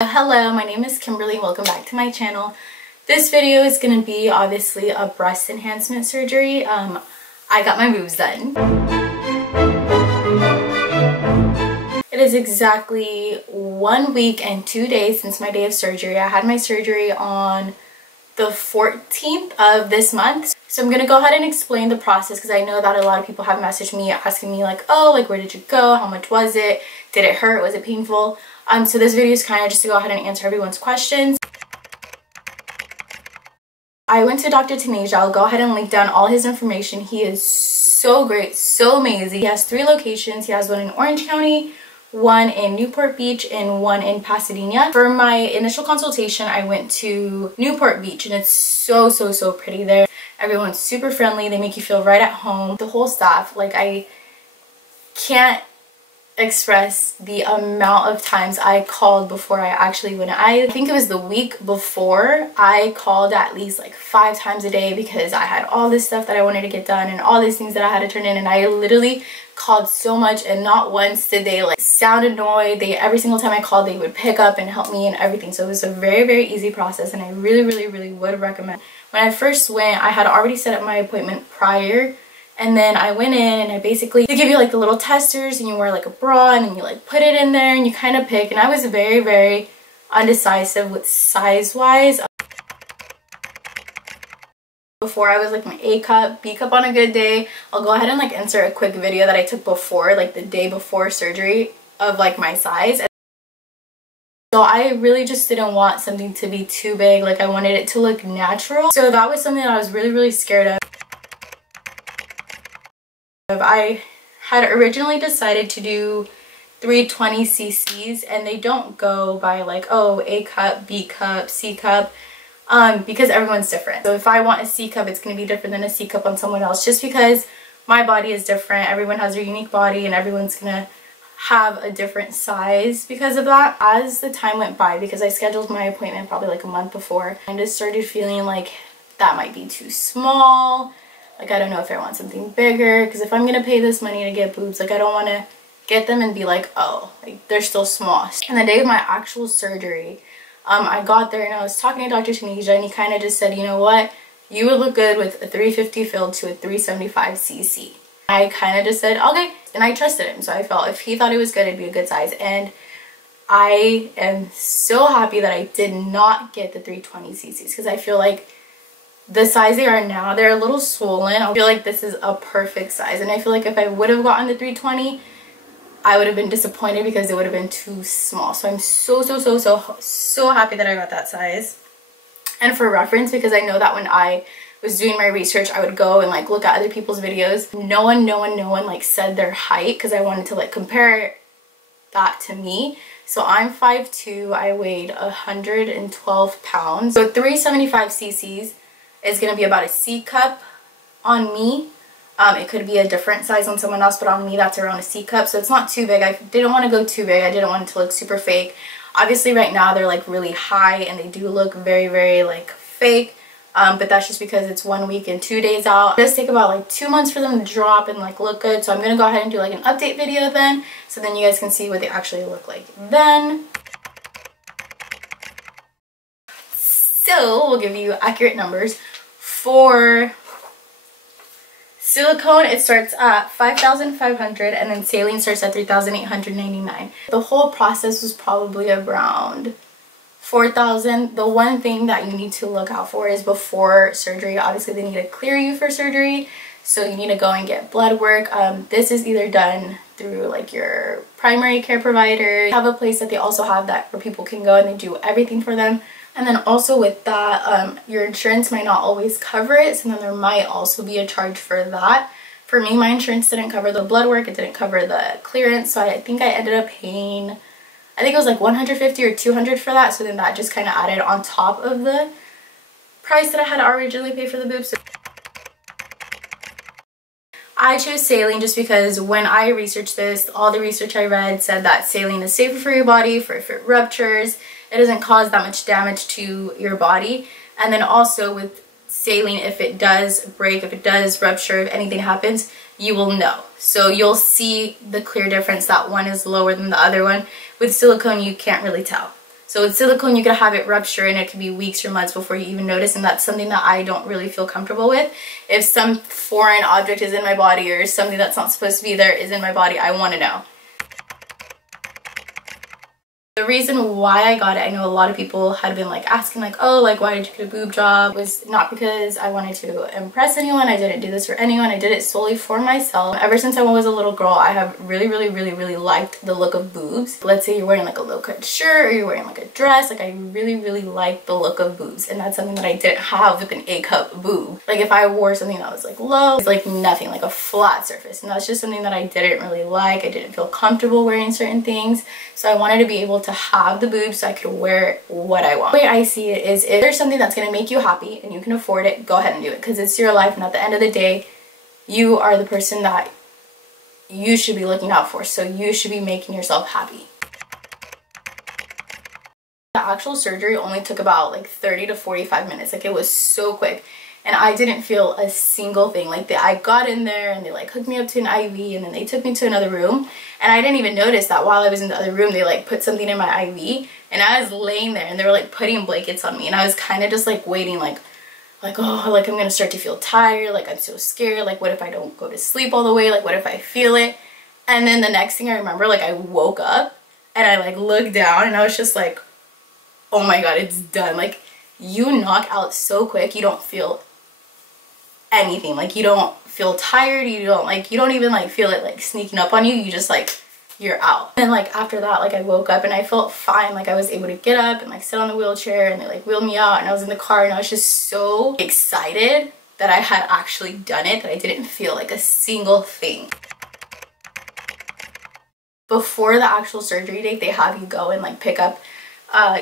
Hello, my name is Kimberly. Welcome back to my channel. This video is going to be obviously a breast enhancement surgery. I got my boobs done. It is exactly 1 week and 2 days since my day of surgery. I had my surgery on the 14th of this month. So I'm going to go ahead and explain the process because I know that a lot of people have messaged me asking me like, oh, like where did you go? How much was it? Did it hurt? Was it painful? So this video is kind of just to go ahead and answer everyone's questions. I went to Dr. Taneja. I'll go ahead and link down all his information. He is so great, so amazing. He has 3 locations. He has one in Orange County, one in Newport Beach, and one in Pasadena. For my initial consultation, I went to Newport Beach, and it's so pretty there. Everyone's super friendly. They make you feel right at home. The whole staff, like, I can't express the amount of times I called before I actually went. I think it was the week before, I called at least like 5 times a day because I had all this stuff that I wanted to get done and all these things that I had to turn in, and I literally called so much, and not once did they like sound annoyed. Every single time I called, they would pick up and help me and everything. So it was a very easy process, and I really would recommend. When I first went, I had already set up my appointment prior. And then I went in and they give you like the little testers, and you wear like a bra, and then you like put it in there and you kind of pick. And I was very undecisive with size wise. Before I was like my A cup, B cup on a good day. I'll go ahead and like insert a quick video that I took before, like the day before surgery, of like my size. So I really just didn't want something to be too big. Like I wanted it to look natural. So that was something that I was really scared of. I had originally decided to do 320 cc's, and they don't go by like, oh, A cup, B cup, C cup, because everyone's different. So if I want a C cup, it's going to be different than a C cup on someone else, just because my body is different. Everyone has their unique body, and everyone's going to have a different size because of that. As the time went by, because I scheduled my appointment probably like a month before, I just started feeling like that might be too small. Like, I don't know if I want something bigger, because if I'm going to pay this money to get boobs, like, I don't want to get them and be like, oh, like, they're still small. And the day of my actual surgery, I got there and I was talking to Dr. Taneja, and he kind of just said, you know what, you would look good with a 350 filled to a 375 cc. I kind of just said, okay, and I trusted him. So I felt if he thought it was good, it'd be a good size. And I am so happy that I did not get the 320 cc's, because I feel like the size they are now, they're a little swollen. I feel like this is a perfect size, and I feel like if I would have gotten the 320, I would have been disappointed because it would have been too small. So I'm so happy that I got that size. And for reference, because I know that when I was doing my research, I would go and like look at other people's videos. No one like said their height, because I wanted to like compare that to me. So I'm 5'2", I weighed 112 pounds. So 375 cc's is going to be about a C cup on me. It could be a different size on someone else, but on me that's around a C cup, so it's not too big. I didn't want to go too big. I didn't want it to look super fake. Obviously right now they're like really high, and they do look very like fake, but that's just because it's 1 week and 2 days out. It does take about like 2 months for them to drop and like look good. So I'm going to go ahead and do like an update video then, so then you guys can see what they actually look like then. So we'll give you accurate numbers. For silicone, it starts at $5,500, and then saline starts at $3,899. The whole process was probably around $4,000. The one thing that you need to look out for is before surgery, obviously they need to clear you for surgery, so you need to go and get blood work. This is either done through like your primary care provider. They have a place that they also have that where people can go and they do everything for them. And then also with that, your insurance might not always cover it, so then there might also be a charge for that. For me, my insurance didn't cover the blood work, it didn't cover the clearance, so I think I ended up paying, I think it was like $150 or $200 for that, so then that just kind of added on top of the price that I had originally paid for the boobs. So I chose saline just because when I researched this, all the research I read said that saline is safer for your body, for if it ruptures, it doesn't cause that much damage to your body. And then also with saline, if it does break, if it does rupture, if anything happens, you will know. So you'll see the clear difference that one is lower than the other one. With silicone, you can't really tell. So with silicone, you could have it rupture and it could be weeks or months before you even notice, and that's something that I don't really feel comfortable with. If some foreign object is in my body or something that's not supposed to be there is in my body, I want to know. The reason why I got it, I know a lot of people had been like asking like, oh, like why did you get a boob job, was not because I wanted to impress anyone. I didn't do this for anyone. I did it solely for myself. Ever since I was a little girl, I have really liked the look of boobs. Let's say you're wearing like a low cut shirt or you're wearing like a dress, like I really like the look of boobs, and that's something that I didn't have with an A-cup boob. Like if I wore something that was like low, it's like nothing, like a flat surface, and that's just something that I didn't really like. I didn't feel comfortable wearing certain things, so I wanted to be able to have the boobs so I could wear what I want. The way I see it is, if there's something that's going to make you happy and you can afford it, go ahead and do it, because it's your life, and at the end of the day you are the person that you should be looking out for, so you should be making yourself happy. The actual surgery only took about like 30 to 45 minutes. Like it was so quick, and I didn't feel a single thing. Like I got in there and they like hooked me up to an IV, and then they took me to another room, and I didn't even notice that while I was in the other room they like put something in my IV, and I was laying there and they were like putting blankets on me, and I was kind of just like waiting, like oh, like I'm gonna start to feel tired, like I'm so scared, like what if I don't go to sleep all the way, like what if I feel it. And then the next thing I remember, like I woke up and I like looked down and I was just like, oh my god, it's done. Like you knock out so quick, you don't feel anything. Like you don't feel tired, you don't even like feel it like sneaking up on you. You just like, you're out. And like after that, like I woke up and I felt fine. Like I was able to get up and like sit on the wheelchair, and they like wheeled me out, and I was in the car, and I was just so excited that I had actually done it that I didn't feel like a single thing. Before the actual surgery date, they have you go and like pick up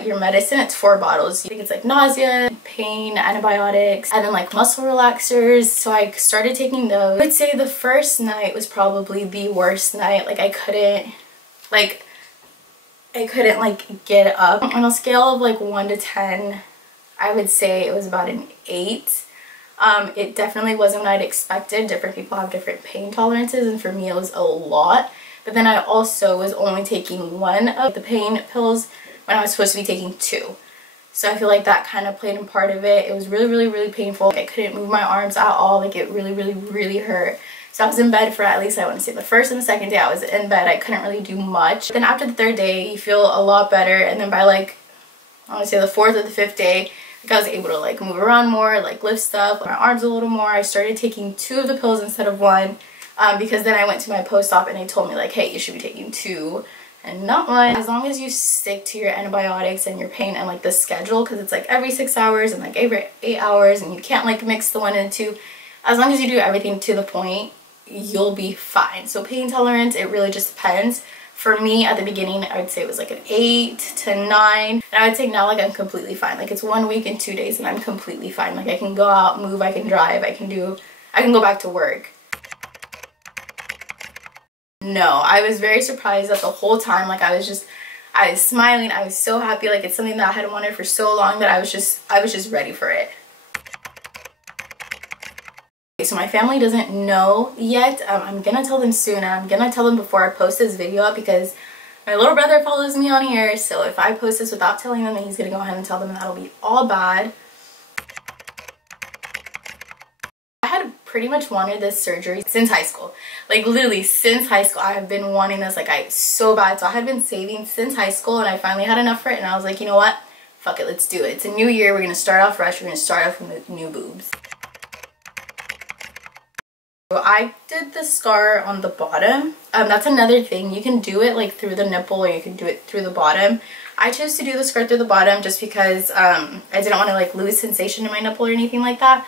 your medicine. It's 4 bottles. I think it's like nausea, pain, antibiotics, and then like muscle relaxers. So I started taking those. I would say the first night was probably the worst night. Like I couldn't like get up. On a scale of like 1 to 10, I would say it was about an 8. It definitely wasn't what I'd expected. Different people have different pain tolerances, and for me it was a lot. But then I also was only taking 1 of the pain pills when I was supposed to be taking 2. So I feel like that kind of played in part of it. It was really painful. Like I couldn't move my arms at all. Like it really hurt. So I was in bed for at least, I want to say the first and the second day I was in bed. I couldn't really do much. Then after the 3rd day you feel a lot better, and then by like, I want to say the 4th or the 5th day, like I was able to like move around more, like lift stuff, my arms a little more. I started taking 2 of the pills instead of 1, because then I went to my post-op and they told me like, hey, you should be taking 2 and not 1. As long as you stick to your antibiotics and your pain and like the schedule, because it's like every 6 hours and like every 8 hours, and you can't like mix the 1 and 2. As long as you do everything to the point, you'll be fine. So pain tolerance, it really just depends. For me at the beginning, I would say it was like an 8 to 9, and I would say now like I'm completely fine. Like it's 1 week and 2 days and I'm completely fine. Like I can go out, move, I can drive, I can go back to work. No, I was very surprised that the whole time, like I was smiling, I was so happy. Like it's something that I had wanted for so long that I was just ready for it. So my family doesn't know yet. I'm gonna tell them soon, and I'm gonna tell them before I post this video up, because my little brother follows me on here, so if I post this without telling them, then he's gonna go ahead and tell them, and that'll be all bad. I had pretty much wanted this surgery since high school. Like literally since high school I have been wanting this, like so bad. So I had been saving since high school, and I finally had enough for it, and I was like, you know what, fuck it, let's do it. It's a new year, we're gonna start off fresh, we're gonna start off with new boobs. So I did the scar on the bottom. That's another thing, you can do it like through the nipple or you can do it through the bottom. I chose to do the scar through the bottom just because I didn't want to like lose sensation in my nipple or anything like that.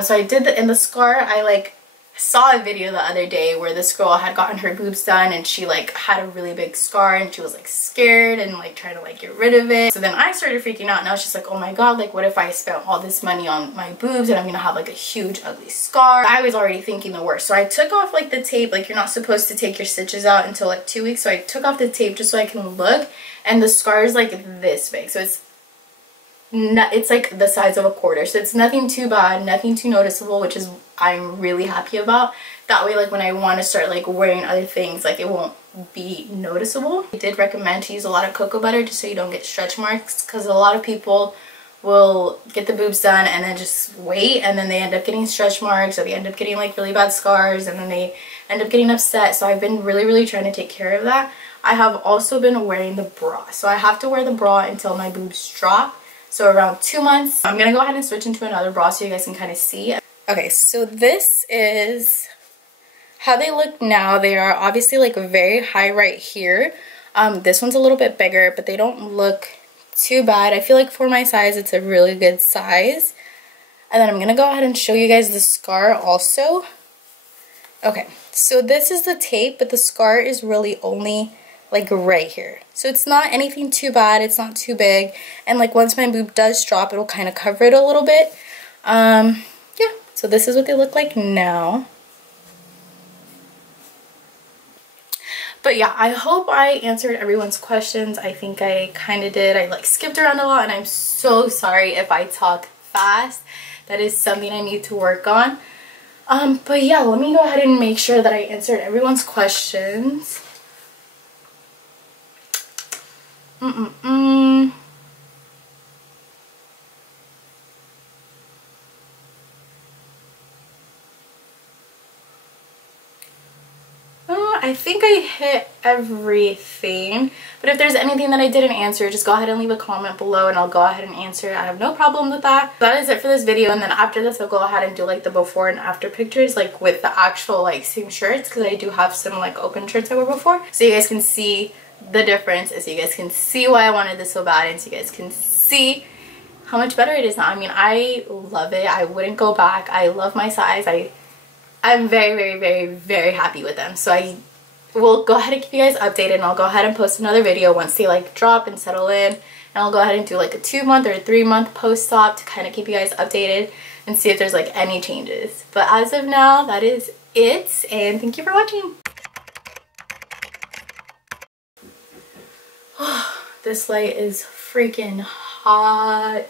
So I did the scar. I like saw a video the other day where this girl had gotten her boobs done, and she like had a really big scar, and she was like scared and like trying to like get rid of it. So then I started freaking out, and I was just like, oh my god, like what if I spent all this money on my boobs and I'm gonna have like a huge ugly scar. I was already thinking the worst. So I took off like the tape. Like you're not supposed to take your stitches out until like 2 weeks, so I took off the tape just so I can look, and the scar is like this big. So it's like the size of a quarter, so it's nothing too bad, nothing too noticeable, which is I'm really happy about. That way like when I want to start like wearing other things, like it won't be noticeable. I did recommend to use a lot of cocoa butter just so you don't get stretch marks, because a lot of people will get the boobs done and then just wait, and then they end up getting stretch marks, or they end up getting like really bad scars, and then they end up getting upset. So I've been really trying to take care of that. I have also been wearing the bra, so I have to wear the bra until my boobs drop, so around 2 months. I'm gonna go ahead and switch into another bra so you guys can kind of see. Okay, so this is how they look now. They are obviously like very high right here. This one's a little bit bigger, but they don't look too bad. I feel like for my size it's a really good size. And then I'm gonna go ahead and show you guys the scar also. Okay, so this is the tape, but the scar is really only like right here, so it's not anything too bad, it's not too big, and like once my boob does drop, it'll kind of cover it a little bit. Yeah, so this is what they look like now. But yeah, I hope I answered everyone's questions. I think I kind of did. I like skipped around a lot, and I'm so sorry if I talk fast. That is something I need to work on. But yeah, let me go ahead and make sure that I answered everyone's questions. I think I hit everything, but if there's anything that I didn't answer, just go ahead and leave a comment below and I'll go ahead and answer it. I have no problem with that. That is it for this video, and then after this I'll go ahead and do like the before and after pictures, like with the actual like same shirts, because I do have some like open shirts I wore before, so you guys can see the difference, and so you guys can see why I wanted this so bad, and so you guys can see how much better it is now. I mean, I love it. I wouldn't go back. I love my size. I'm very happy with them. So I will go ahead and keep you guys updated, and I'll go ahead and post another video once they like drop and settle in, and I'll go ahead and do like a 2-month or a 3-month post-op to kind of keep you guys updated and see if there's like any changes. But as of now, that is it, and thank you for watching. This light is freaking hot.